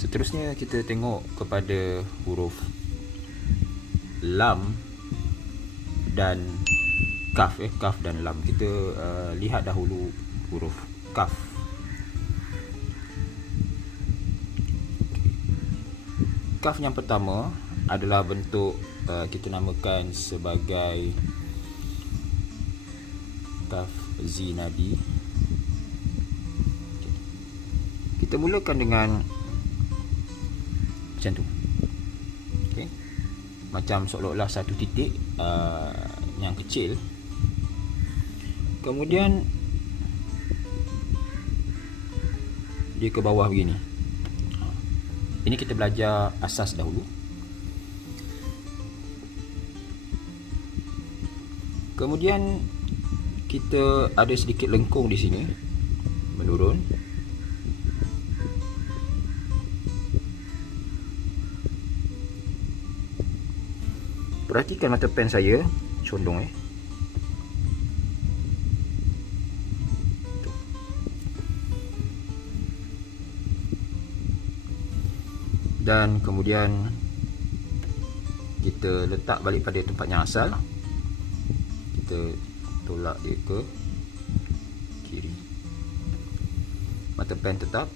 Seterusnya kita tengok kepada huruf lam dan kaf. Kaf dan lam. Kita lihat dahulu huruf kaf. Kaf yang pertama adalah bentuk kita namakan sebagai kaf zinadi. Kita mulakan dengan macam tu. Okay. Macam seolah-olah satu titik yang kecil. Kemudian dia ke bawah begini. Ini kita belajar asas dahulu. Kemudian kita ada sedikit lengkung di sini, menurun. Perhatikan mata pen saya condong dan kemudian kita letak balik pada tempatnya asal. Kita tolak dia ke kiri. Mata pen tetap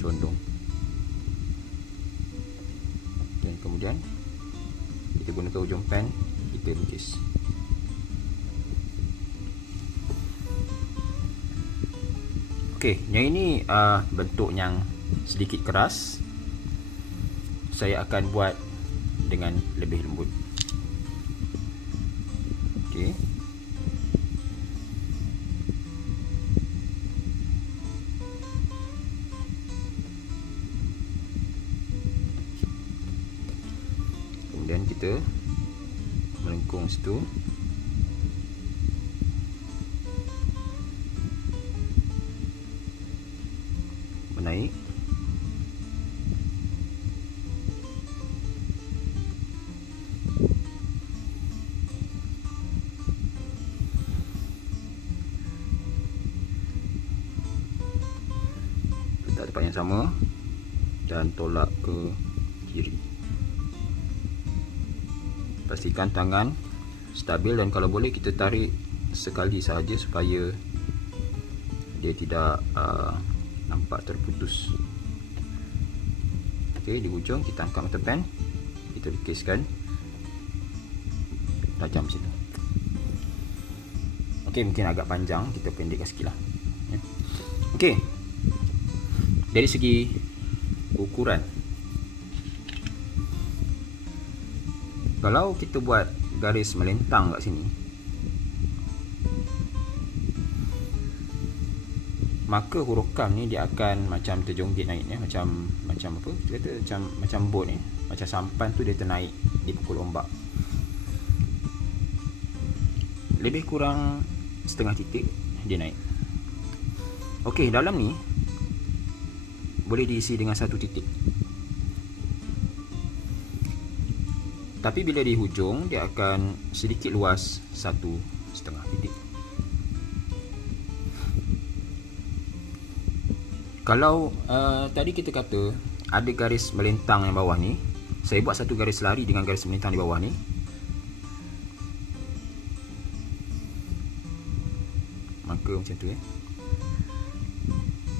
condong. Dan kemudian kita gunakan ujung pen, kita lukis. Okey, yang ini bentuk yang sedikit keras. Saya akan buat dengan lebih lembut. Okey. Kemudian kita melengkung situ. Menaik. Letak tempat yang sama dan tolak ke kiri. Pastikan tangan stabil dan kalau boleh kita tarik sekali sahaja supaya dia tidak nampak terputus. Okey, di hujung kita angkat mata pen, kita lukiskan tajam situ. Okey, mungkin agak panjang, kita pendekkan sikit lah. Okey, dari segi ukuran, kalau kita buat garis melintang kat sini, maka huruf kaf ni dia akan macam terjonggit naiknya, macam apa? Kita kata macam bot ni, macam sampan tu dia ternaik dipukul ombak. Lebih kurang setengah titik dia naik. Okey, dalam ni boleh diisi dengan satu titik. Tapi bila di hujung dia akan sedikit luas 1,5 titik. Kalau tadi kita kata ada garis melintang yang bawah ni, saya buat satu garis lari dengan garis melintang di bawah ni. Maka macam tu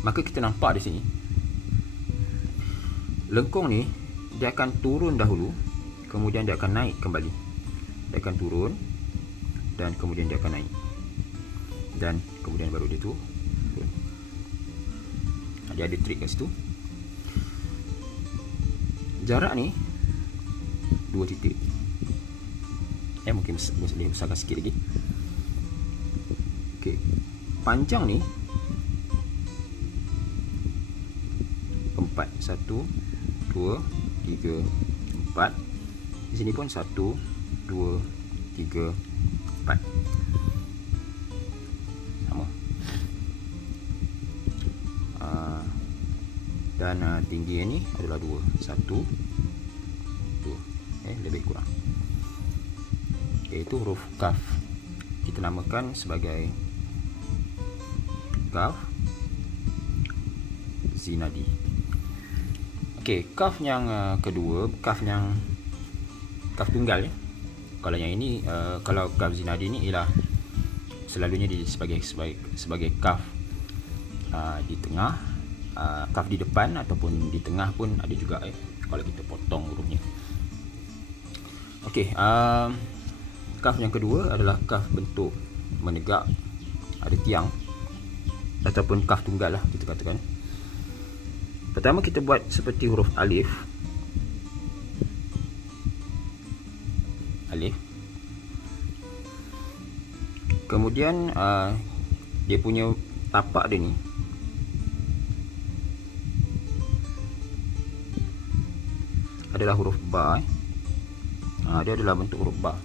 Maka kita nampak di sini lengkung ni dia akan turun dahulu, kemudian dia akan naik kembali. Dia akan turun dan kemudian dia akan naik. Dan kemudian baru dia turun. Dia ada trik kat situ. Jarak ni 2 titik. Mungkin boleh besarkan sikit lagi. Okey. Panjang ni 4. 1, 2, 3, 4. Di sini pun 1, 2, 3, 4. Sama. Dan tinggi ni adalah 2. 1, 2. Lebih kurang. Itu huruf kaf. Kita namakan sebagai kaf zinadi. Okey, kaf yang kedua, kaf tunggal ya. Kalau yang ini kalau kaf zinadi ni ialah selalunya sebagai kaf di tengah, kaf di depan ataupun di tengah pun ada juga kalau kita potong hurufnya. Okey, kaf yang kedua adalah kaf bentuk menegak, ada tiang, ataupun kaf tunggal lah kita katakan. Pertama kita buat seperti huruf alif. Kemudian dia punya tapak dia ni adalah huruf ba. Dia adalah bentuk huruf ba.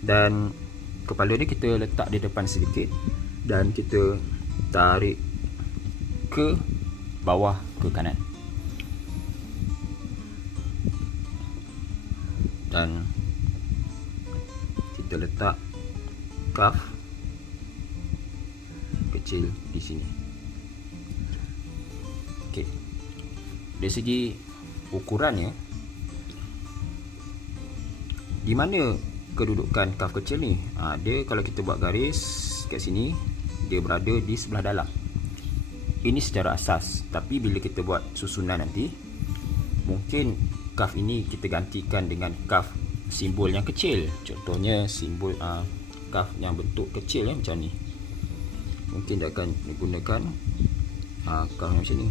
Dan kepala dia kita letak di depan sedikit dan kita tarik ke bawah ke kanan. Dan kita letak kaf kecil di sini. Okey. Dari segi ukurannya, di mana kedudukan kaf kecil ni? Dia kalau kita buat garis kat sini, dia berada di sebelah dalam. Ini secara asas, tapi bila kita buat susunan nanti, mungkin kaf ini kita gantikan dengan kaf simbol yang kecil. Contohnya simbol kaf yang bentuk kecil macam ni. Mungkin dia akan digunakan kaf yang macam ni.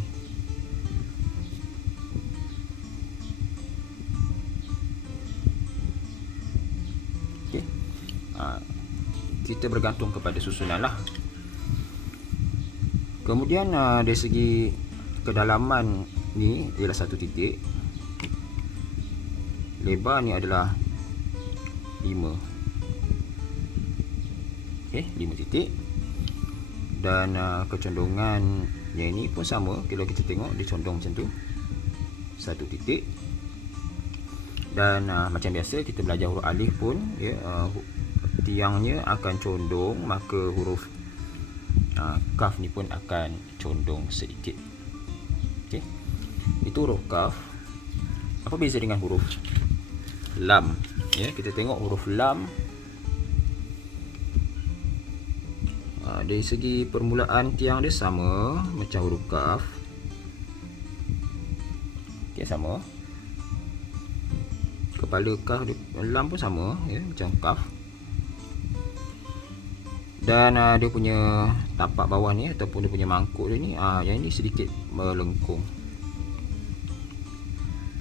Okey. Kita bergantung kepada susunan lah. Kemudian dari segi kedalaman ni ialah 1 titik. Lebar ni adalah 5. Okey, 5 titik. Dan kecondongan yang ini pun sama. Kalau kita tengok dia condong macam tu, 1 titik. Dan macam biasa kita belajar huruf alif pun ya, tiangnya akan condong, maka huruf kaf ni pun akan condong sedikit. Okey. Itu huruf kaf. Apa beza dengan huruf lam? Ya, kita tengok huruf lam. Dari segi permulaan tiang dia sama macam huruf kaf. Okey, sama. Kepala kaf dia, lam pun sama ya, macam kaf. Dan dia punya tapak bawah ni ataupun dia punya mangkuk dia ni, yang ini sedikit melengkung.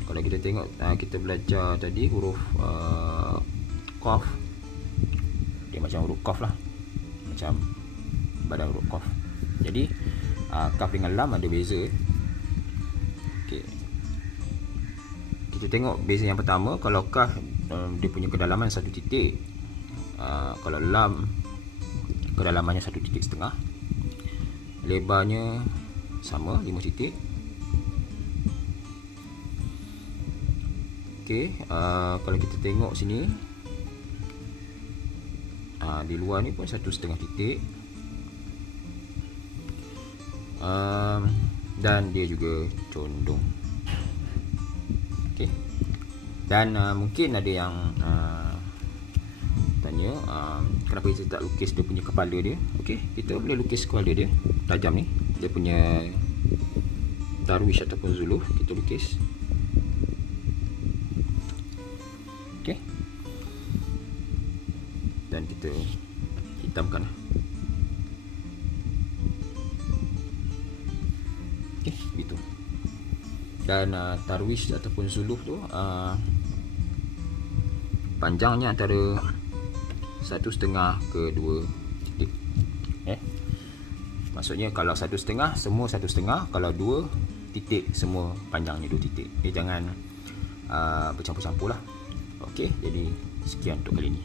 Kalau kita tengok kita belajar tadi huruf qaf, dia macam huruf qaf lah, macam badan huruf qaf. Jadi kaf dengan lam ada beza. Okey, kita tengok beza yang pertama. Kalau kaf dia punya kedalaman 1 titik, kalau lam kedalamannya 1,5 titik. Lebarnya sama 5 titik. Okey, kalau kita tengok sini, di luar ni pun 1,5 titik. Dan dia juga condong. Okey. Dan mungkin ada yang tanya kenapa kita tak lukis dia punya kepala dia. Okey, kita boleh lukis kepala dia tajam ni, dia punya darwish ataupun zuluh kita lukis. Okey, dan kita hitamkan. Okey, begitu. Dan tarwish ataupun zuluh tu panjangnya antara 1,5 ke 2 titik. Maksudnya kalau 1,5 semua 1,5, kalau 2 titik semua panjangnya 2 titik. Jangan bercampur-campur lah. Okey, jadi sekian untuk kali ini.